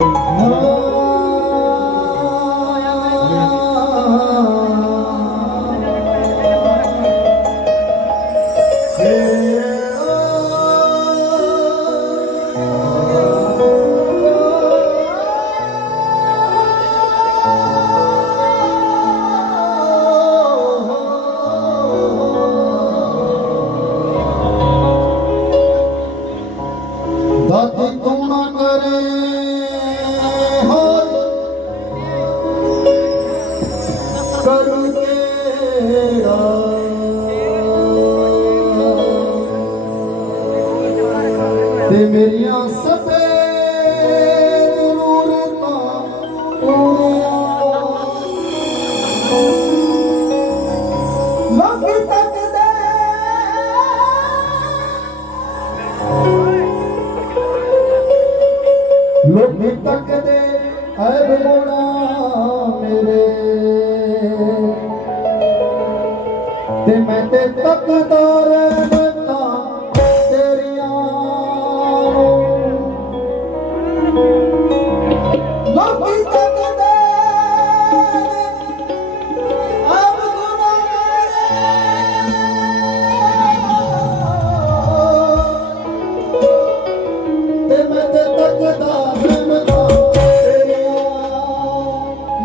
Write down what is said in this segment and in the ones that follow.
you. ਤੇ ਮੇਰੀਆਂ ਸਭੇ ਜ਼ਰੂਰਤਾਂ ਲੋਕ ਤੱਕਦੇ ਲੋਕੀ ਐਬ ਮੋਣਾ ਮੇਰੇ। ਤੇ ਮੈਂ ਤੇ ਤੱਕਦਾ ਰਹਿਣਾ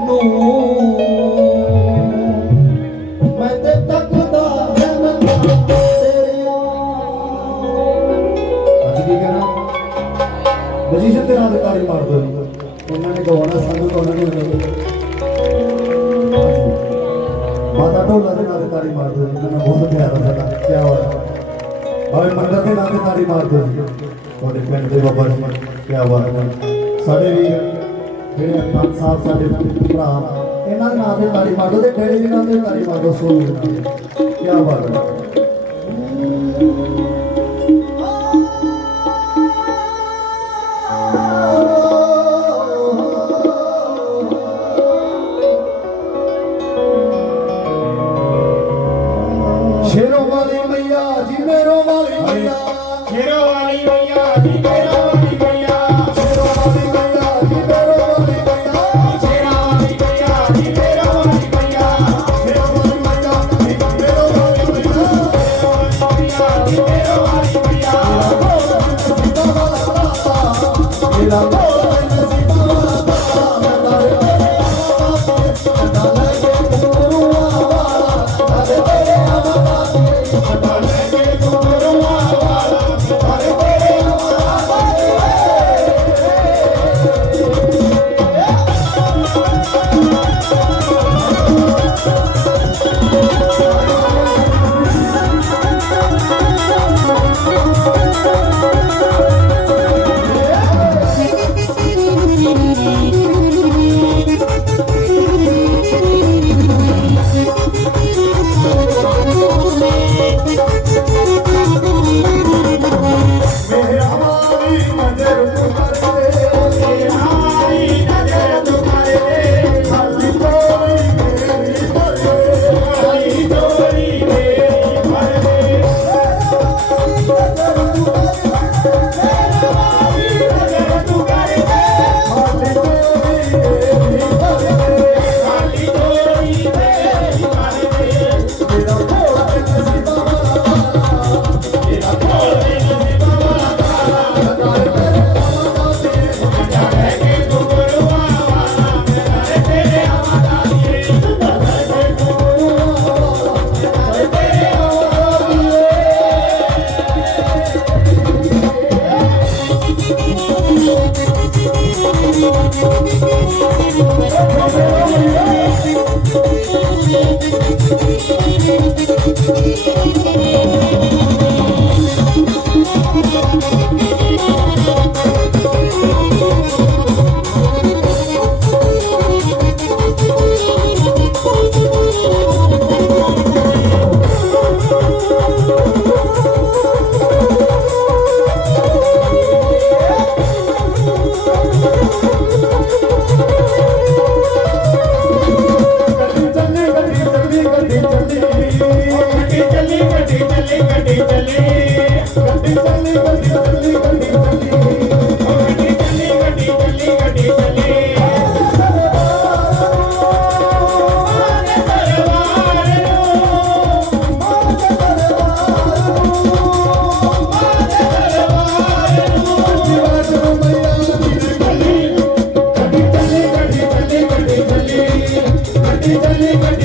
ਨੂੰ ਤੇ ਤੱਕਦਾ ਮਾਰ ਦੋ। ਉਹਨਾਂ ਨੇ ਗਵਾਉਣਾ ਸਾਨੂੰ ਤਾਂ ਉਹਨਾਂ ਨੇ ਮਾਤਾ ਢੋਲਾ ਦੇ ਨਾਲ ਤਾੜੀ ਮਾਰ ਦੋ। ਇਹਨਾਂ ਨੂੰ ਬਹੁਤ ਪਿਆਰਾ ਸਾਡਾ ਕੀ ਹੋਇਆ ਭਾਵੇਂ ਮੰਦਰ ਦੇ ਨਾਂ ਤੇ ਤਾੜੀ ਮਾਰ ਦਿਓ ਤੁਹਾਡੇ ਪਿੰਡ ਦੇ ਬਾਬਾ ਜੀ ਕੀ ਬਾਤ ਸਾਡੇ ਵੀ ਜਿਹੜੇ ਪੰਜ ਸਾਹਿਬ ਸਾਡੇ ਭਰਾ ਇਹਨਾਂ ਦੇ ਨਾਂ ਤੇ ਤਾੜੀ ਮਾਰ ਦਿਓ ਤੇ ਡੈਡੀ ਦੇ ਨਾਂ ਤੇ ਤਾੜੀ ਮਾਰ ਦਿਓ ਸੋਨੂ ਦੇ ਨਾਂ ਤੇ ਕੀ ਬਾਤ ਹੈ ਸ਼ੇਰੋਂ ਵਾਲੀ ਮਈਆ ਜੀ ਮੇਰੋਂ ਵਾਲੀ ਮਈਆ ਸ਼ੇਰੋ ਵਾਲੀ ਮਈਆ ਮੇਰਾ ਮੋਲ Bye. गली गली